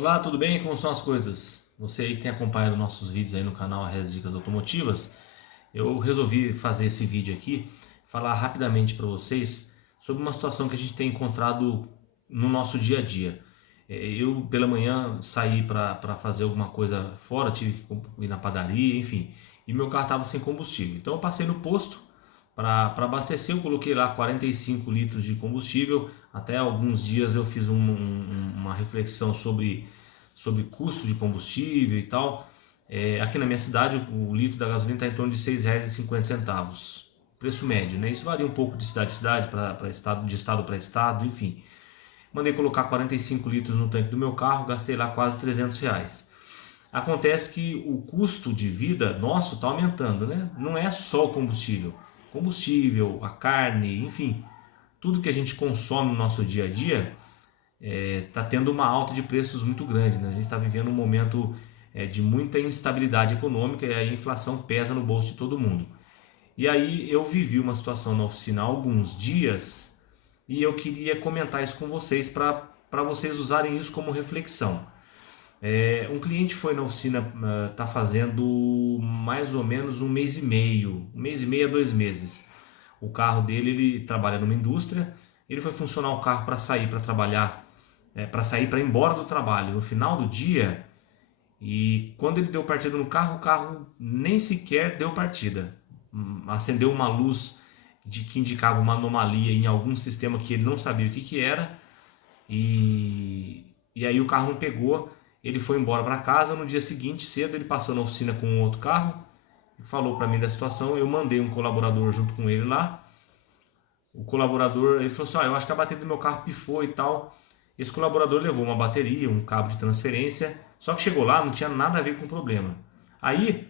Olá, tudo bem? Como estão as coisas? Você aí que tem acompanhado nossos vídeos aí no canal Res Dicas Automotivas, eu resolvi fazer esse vídeo aqui, falar rapidamente para vocês sobre uma situação que a gente tem encontrado no nosso dia a dia. Eu pela manhã saí para fazer alguma coisa fora, tive que ir na padaria, enfim, e meu carro estava sem combustível. Então eu passei no posto para abastecer, eu coloquei lá 45 litros de combustível. Até alguns dias eu fiz uma reflexão sobre custo de combustível e tal. Aqui na minha cidade o litro da gasolina está em torno de R$ 6,50, preço médio, né? Isso varia um pouco de cidade a cidade, para estado, de estado para estado, enfim. Mandei colocar 45 litros no tanque do meu carro, gastei lá quase R$ 300. Acontece que o custo de vida nosso está aumentando, né? Não é só o combustível. Combustível, a carne, enfim, tudo que a gente consome no nosso dia a dia está tendo uma alta de preços muito grande, né? A gente está vivendo um momento de muita instabilidade econômica e a inflação pesa no bolso de todo mundo. E aí eu vivi uma situação na oficina há alguns dias e eu queria comentar isso com vocês para vocês usarem isso como reflexão. Um cliente foi na oficina, está fazendo mais ou menos um mês e meio a 2 meses. O carro dele, ele trabalha numa indústria, ele foi funcionar o carro para sair para trabalhar, para sair para ir embora do trabalho no final do dia, e quando ele deu partida no carro, o carro nem sequer deu partida. Acendeu uma luz que indicava uma anomalia em algum sistema que ele não sabia o que era, e aí o carro não pegou, ele foi embora para casa. No dia seguinte, cedo, ele passou na oficina com um outro carro, falou para mim da situação, eu mandei um colaborador junto com ele lá. O colaborador, ele falou assim, eu acho que a bateria do meu carro pifou e tal. Esse colaborador levou uma bateria, um cabo de transferência, só que chegou lá, não tinha nada a ver com o problema. Aí,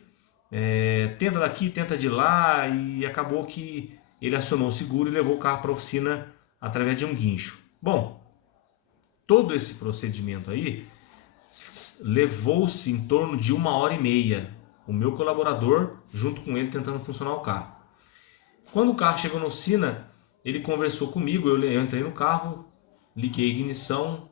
tenta daqui, tenta de lá, e acabou que ele acionou o seguro e levou o carro para a oficina através de um guincho. Bom, todo esse procedimento aí levou-se em torno de 1 hora e meia. O meu colaborador, junto com ele, tentando funcionar o carro. Quando o carro chegou na oficina, ele conversou comigo, eu entrei no carro, liguei a ignição,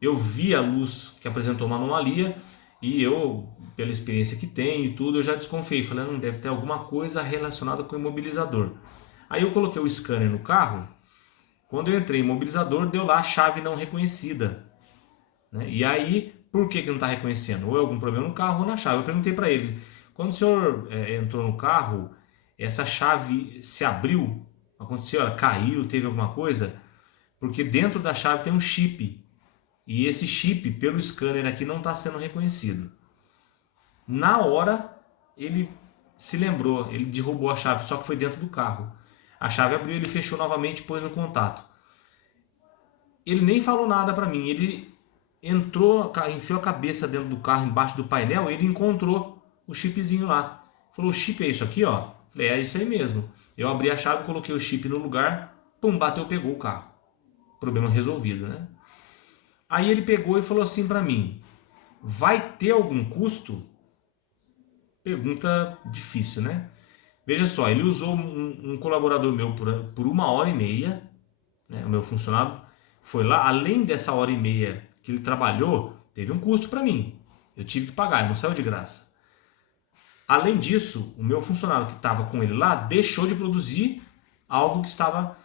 eu vi a luz que apresentou uma anomalia e eu, pela experiência que tenho e tudo, eu já desconfiei, falei, não deve ter alguma coisa relacionada com o imobilizador. Aí eu coloquei o scanner no carro, quando eu entrei em imobilizador, deu lá a chave não reconhecida, né? E aí, por que não está reconhecendo? Ou é algum problema no carro ou na chave. Eu perguntei para ele, quando o senhor entrou no carro, essa chave se abriu? Aconteceu? Ela caiu? Teve alguma coisa? Porque dentro da chave tem um chip. E esse chip, pelo scanner aqui, não está sendo reconhecido. Na hora, ele se lembrou, ele derrubou a chave, só que foi dentro do carro. A chave abriu, ele fechou novamente e pôs no contato. Ele nem falou nada para mim, ele entrou, enfiou a cabeça dentro do carro, embaixo do painel, e ele encontrou o chipzinho lá. Falou, o chip é isso aqui, ó? Falei, é isso aí mesmo. Eu abri a chave, coloquei o chip no lugar, pum, bateu, pegou o carro. Problema resolvido, né? Aí ele pegou e falou assim para mim, vai ter algum custo? Pergunta difícil, né? Veja só, ele usou um colaborador meu por 1 hora e meia, né? O meu funcionário foi lá, além dessa hora e meia que ele trabalhou, teve um custo para mim. Eu tive que pagar, não saiu de graça. Além disso, o meu funcionário que estava com ele lá deixou de produzir algo que estava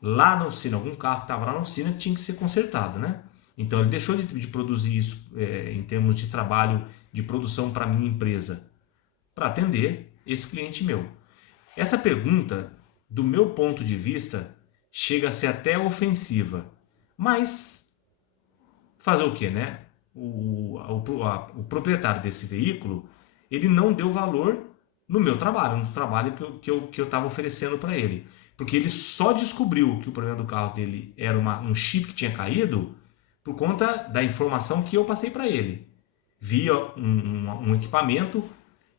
lá na oficina, algum carro que estava lá na oficina que tinha que ser consertado, né? Então ele deixou de produzir isso em termos de trabalho de produção para minha empresa, para atender esse cliente meu. Essa pergunta, do meu ponto de vista, chega a ser até ofensiva, mas fazer o que, né? O proprietário desse veículo, ele não deu valor no meu trabalho, no trabalho que eu estava oferecendo para ele. Porque ele só descobriu que o problema do carro dele era um chip que tinha caído por conta da informação que eu passei para ele. Via um equipamento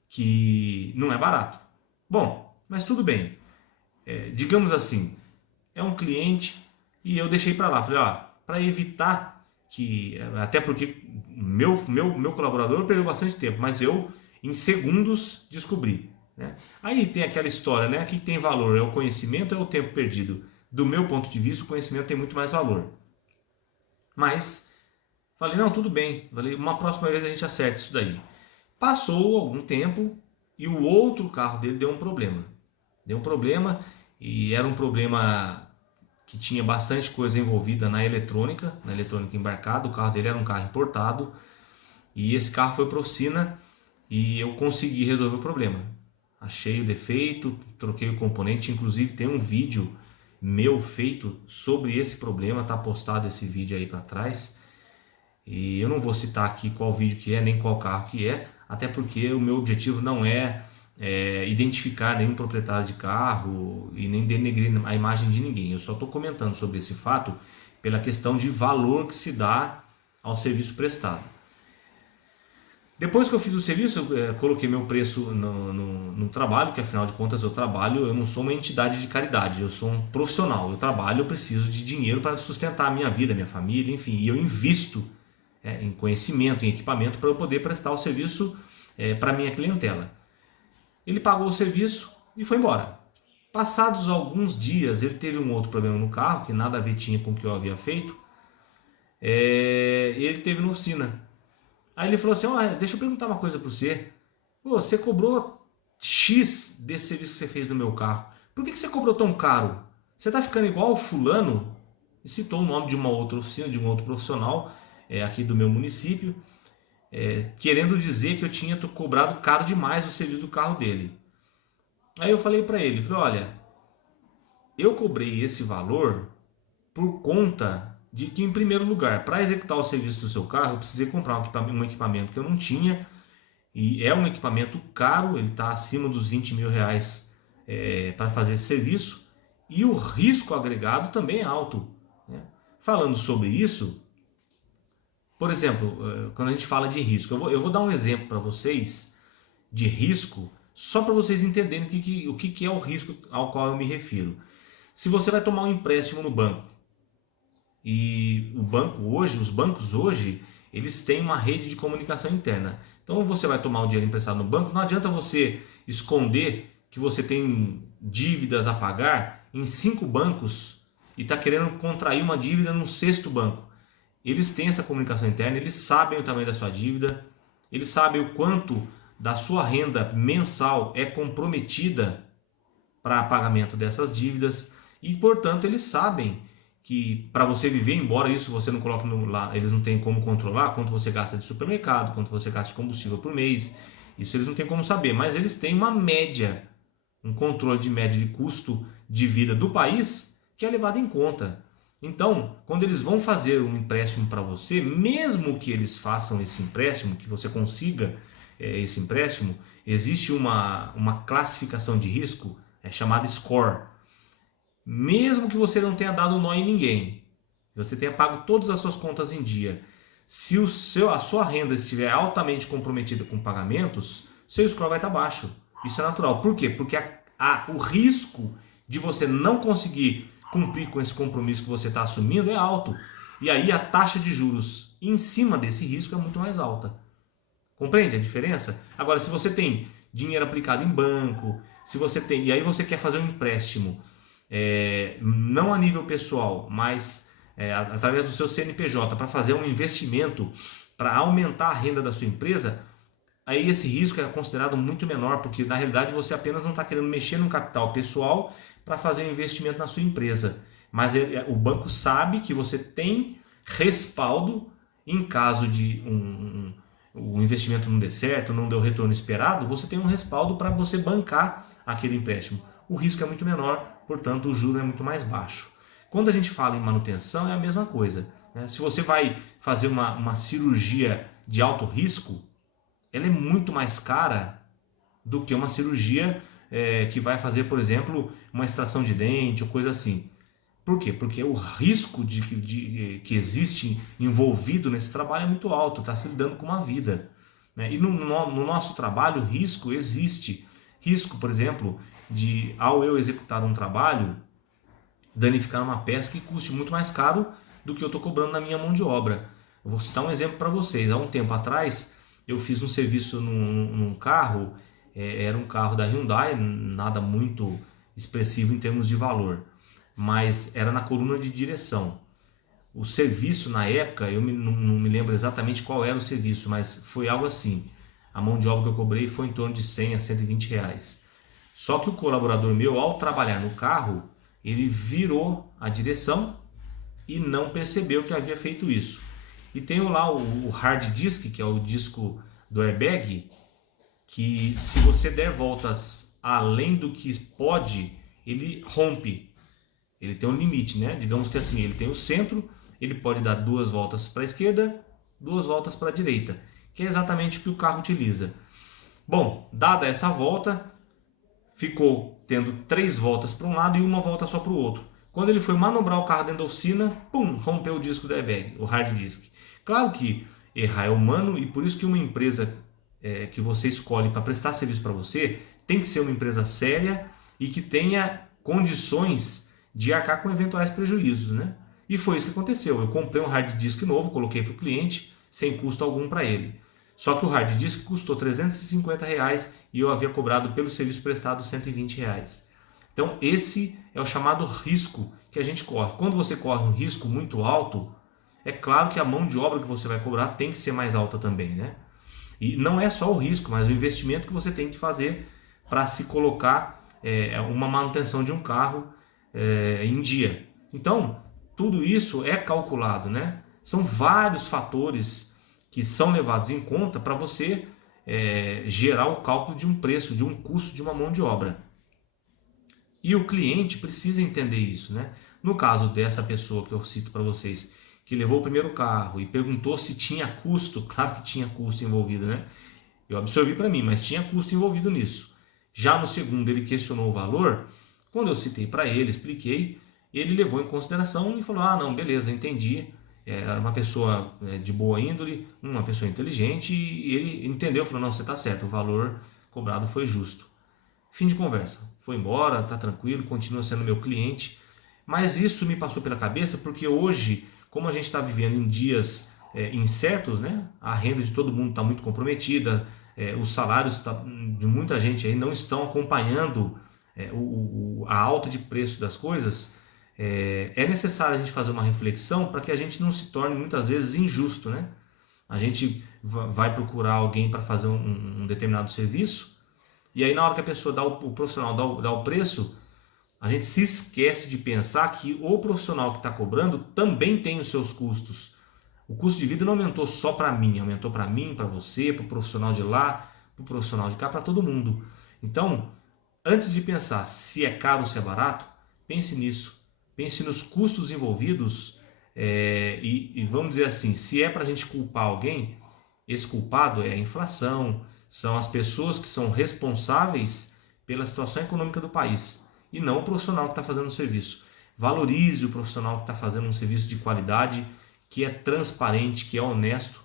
que não é barato. Bom, mas tudo bem. Digamos assim, é um cliente e eu deixei para lá. Falei, ó, para evitar que. Até porque meu colaborador perdeu bastante tempo, mas eu, em segundos, descobri. Né? Aí tem aquela história, né? O que tem valor? É o conhecimento ou é o tempo perdido? Do meu ponto de vista, o conhecimento tem muito mais valor. Mas Falei, não, tudo bem. Falei, uma próxima vez a gente acerta isso daí. Passou algum tempo e o outro carro dele deu um problema. Deu um problema e era um problema que tinha bastante coisa envolvida na eletrônica embarcada. O carro dele era um carro importado e esse carro foi para a oficina e eu consegui resolver o problema. Achei o defeito, troquei o componente, inclusive tem um vídeo meu feito sobre esse problema, tá postado esse vídeo aí para trás. E eu não vou citar aqui qual vídeo que é, nem qual carro que é, até porque o meu objetivo não é, identificar nenhum proprietário de carro e nem denegrir a imagem de ninguém. Eu só estou comentando sobre esse fato pela questão de valor que se dá ao serviço prestado. Depois que eu fiz o serviço, eu coloquei meu preço no trabalho, que afinal de contas eu trabalho, eu não sou uma entidade de caridade, eu sou um profissional, eu trabalho, eu preciso de dinheiro para sustentar a minha vida, a minha família, enfim, e eu invisto em conhecimento, em equipamento para eu poder prestar o serviço para a minha clientela. Ele pagou o serviço e foi embora. Passados alguns dias, ele teve um outro problema no carro, que nada a ver tinha com o que eu havia feito, e ele teve na oficina. Aí ele falou assim, deixa eu perguntar uma coisa para você. Você cobrou X desse serviço que você fez no meu carro. Por que você cobrou tão caro? Você está ficando igual o fulano? E citou o nome de uma outra oficina, de um outro profissional aqui do meu município, querendo dizer que eu tinha cobrado caro demais o serviço do carro dele. Aí eu falei para ele, olha, eu cobrei esse valor por conta de que, em primeiro lugar, para executar o serviço do seu carro, eu precisei comprar um equipamento que eu não tinha, e é um equipamento caro, ele está acima dos 20 mil reais para fazer esse serviço, e o risco agregado também é alto, né? Falando sobre isso, por exemplo, quando a gente fala de risco, eu vou dar um exemplo para vocês de risco, só para vocês entenderem o que é o risco ao qual eu me refiro. Se você vai tomar um empréstimo no banco, e os bancos hoje, eles têm uma rede de comunicação interna. Então você vai tomar o dinheiro emprestado no banco, não adianta você esconder que você tem dívidas a pagar em 5 bancos e está querendo contrair uma dívida no 6º banco. Eles têm essa comunicação interna, eles sabem o tamanho da sua dívida, eles sabem o quanto da sua renda mensal é comprometida para pagamento dessas dívidas e, portanto, eles sabem que para você viver, embora isso você não coloque lá, eles não têm como controlar quanto você gasta de supermercado, quanto você gasta de combustível por mês, isso eles não têm como saber, mas eles têm uma média, um controle de média de custo de vida do país que é levado em conta. Então, quando eles vão fazer um empréstimo para você, mesmo que eles façam esse empréstimo, que você consiga esse empréstimo, existe uma classificação de risco chamada score. Mesmo que você não tenha dado nó em ninguém, você tenha pago todas as suas contas em dia, se a sua renda estiver altamente comprometida com pagamentos, seu score vai estar baixo. Isso é natural. Por quê? Porque o risco de você não conseguir cumprir com esse compromisso que você está assumindo é alto. E aí a taxa de juros em cima desse risco é muito mais alta. Compreende a diferença? Agora, se você tem dinheiro aplicado em banco, se você tem, e aí você quer fazer um empréstimo, não a nível pessoal, mas através do seu CNPJ, para fazer um investimento para aumentar a renda da sua empresa, aí esse risco é considerado muito menor, porque na realidade você apenas não está querendo mexer no capital pessoal para fazer um investimento na sua empresa. Mas o banco sabe que você tem respaldo em caso de o investimento não der certo, não deu o retorno esperado, você tem um respaldo para você bancar aquele empréstimo. O risco é muito menor, portanto o juro é muito mais baixo. Quando a gente fala em manutenção é a mesma coisa, né? Se você vai fazer uma cirurgia de alto risco, ela é muito mais cara do que uma cirurgia que vai fazer, por exemplo, uma extração de dente ou coisa assim. Por quê? Porque o risco que existe envolvido nesse trabalho é muito alto, está se lidando com uma vida, né? E no nosso trabalho, risco existe. Risco, por exemplo, de ao eu executar um trabalho, danificar uma peça que custe muito mais caro do que eu estou cobrando na minha mão de obra. Eu vou citar um exemplo para vocês. Há um tempo atrás, eu fiz um serviço num carro, era um carro da Hyundai, nada muito expressivo em termos de valor, mas era na coluna de direção. o serviço na época, não me lembro exatamente qual era o serviço, mas foi algo assim. A mão de obra que eu cobrei foi em torno de 100 a 120 reais. Só que o colaborador meu, ao trabalhar no carro, ele virou a direção e não percebeu que havia feito isso. E tenho lá o hard disk, que é o disco do airbag, que se você der voltas além do que pode, ele rompe. Ele tem um limite, né? Digamos que assim, ele tem o centro, ele pode dar 2 voltas para a esquerda, 2 voltas para a direita, que é exatamente o que o carro utiliza. Bom, dada essa volta, ficou tendo 3 voltas para um lado e 1 volta só para o outro. Quando ele foi manobrar o carro dentro da oficina, pum, rompeu o disco do airbag, o hard disk. Claro que errar é humano e por isso que uma empresa que você escolhe para prestar serviço para você tem que ser uma empresa séria e que tenha condições de arcar com eventuais prejuízos, né? E foi isso que aconteceu. Eu comprei um hard disk novo, coloquei para o cliente sem custo algum para ele. Só que o hard disk custou R$ 350 e eu havia cobrado pelo serviço prestado R$ 120. Então esse é o chamado risco que a gente corre. Quando você corre um risco muito alto, é claro que a mão de obra que você vai cobrar tem que ser mais alta também, né? E não é só o risco, mas o investimento que você tem que fazer para se colocar uma manutenção de um carro em dia. Então, tudo isso é calculado, né? São vários fatores que são levados em conta para você gerar o cálculo de um preço, de um custo de uma mão de obra. E o cliente precisa entender isso, né? No caso dessa pessoa que eu cito para vocês, que levou o primeiro carro e perguntou se tinha custo, claro que tinha custo envolvido, né? Eu absorvi para mim, mas tinha custo envolvido nisso. Já no segundo ele questionou o valor, quando eu citei para ele, expliquei, ele levou em consideração e falou: ah, não, beleza, entendi. Era uma pessoa de boa índole, uma pessoa inteligente, e ele entendeu, falou: não, você está certo, o valor cobrado foi justo. Fim de conversa. Foi embora, tá tranquilo, continua sendo meu cliente. Mas isso me passou pela cabeça porque hoje, como a gente está vivendo em dias incertos, né? A renda de todo mundo está muito comprometida, os salários de muita gente aí não estão acompanhando a alta de preço das coisas. É necessário a gente fazer uma reflexão para que a gente não se torne muitas vezes injusto, né? A gente vai procurar alguém para fazer um determinado serviço e aí na hora que a pessoa o profissional dá o preço, a gente se esquece de pensar que o profissional que está cobrando também tem os seus custos. O custo de vida não aumentou só para mim, aumentou para mim, para você, para o profissional de lá, para o profissional de cá, para todo mundo. Então, antes de pensar se é caro ou se é barato, pense nisso. Pense nos custos envolvidos e vamos dizer assim, se é para a gente culpar alguém, esse culpado é a inflação, são as pessoas que são responsáveis pela situação econômica do país e não o profissional que está fazendo o serviço. Valorize o profissional que está fazendo um serviço de qualidade, que é transparente, que é honesto,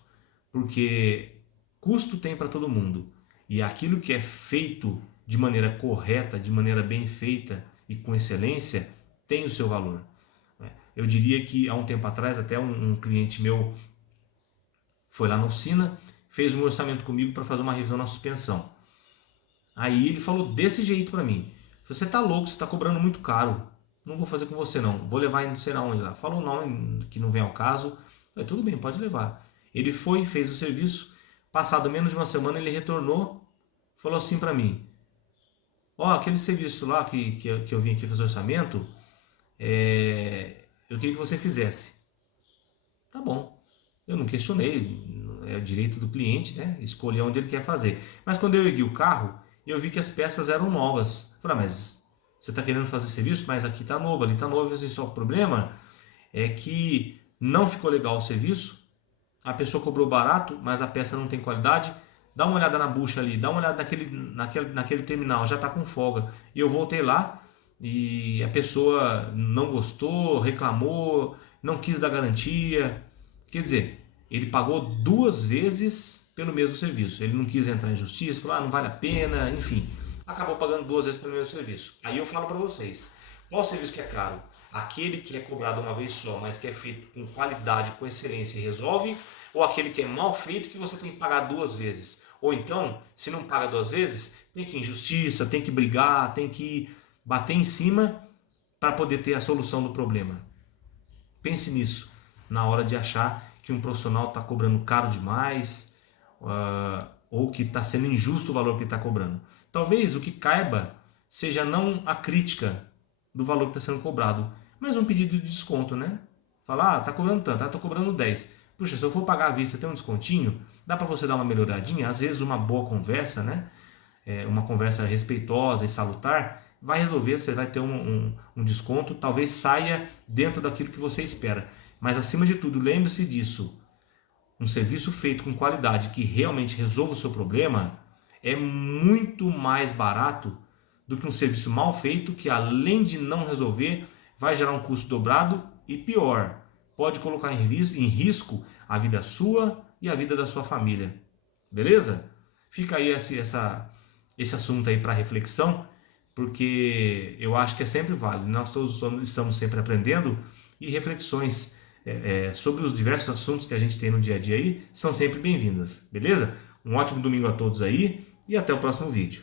porque custo tem para todo mundo e aquilo que é feito de maneira correta, de maneira bem feita e com excelência, tem o seu valor. Eu diria que há um tempo atrás, até um cliente meu foi lá na oficina, fez um orçamento comigo para fazer uma revisão na suspensão. Aí ele falou desse jeito para mim: você está louco, você está cobrando muito caro, não vou fazer com você não, vou levar em não sei aonde lá. Falou um nome que não vem ao caso, falei, tudo bem, pode levar. Ele foi, fez o serviço, passado menos de uma semana ele retornou, falou assim para mim: ó, aquele serviço lá que eu vim aqui fazer orçamento, eu queria que você fizesse. Tá bom. Eu não questionei, é o direito do cliente, né? Escolher onde ele quer fazer. Mas quando eu ergui o carro, eu vi que as peças eram novas. Eu falei, mas você está querendo fazer serviço, mas aqui está novo, ali está novo. Só o problema é que não ficou legal o serviço, a pessoa cobrou barato, mas a peça não tem qualidade. Dá uma olhada na bucha ali, dá uma olhada naquele terminal, já está com folga. E eu voltei lá e a pessoa não gostou, reclamou, não quis dar garantia. Quer dizer, ele pagou 2 vezes pelo mesmo serviço. Ele não quis entrar em justiça, falou, não vale a pena, enfim. Acabou pagando 2 vezes pelo mesmo serviço. Aí eu falo para vocês, qual serviço que é caro? Aquele que é cobrado uma vez só, mas que é feito com qualidade, com excelência e resolve? Ou aquele que é mal feito que você tem que pagar 2 vezes? Ou então, se não paga 2 vezes, tem que ir em justiça, tem que brigar, tem que bater em cima para poder ter a solução do problema. Pense nisso. na hora de achar que um profissional está cobrando caro demais, ou que está sendo injusto o valor que ele está cobrando. Talvez o que caiba seja não a crítica do valor que está sendo cobrado, mas um pedido de desconto, né? Falar, tá cobrando tanto, tô cobrando 10. Puxa, se eu for pagar à vista, tem um descontinho, dá para você dar uma melhoradinha? Às vezes uma boa conversa, né? Uma conversa respeitosa e salutar, vai resolver, você vai ter um desconto, talvez saia dentro daquilo que você espera. Mas acima de tudo, lembre-se disso, um serviço feito com qualidade que realmente resolva o seu problema é muito mais barato do que um serviço mal feito que, além de não resolver, vai gerar um custo dobrado e pior, pode colocar em risco a vida sua e a vida da sua família. Beleza? Fica aí esse assunto aí para reflexão, porque eu acho que é sempre válido. Nós todos estamos sempre aprendendo e reflexões sobre os diversos assuntos que a gente tem no dia a dia aí são sempre bem-vindas, beleza? Um ótimo domingo a todos aí e até o próximo vídeo.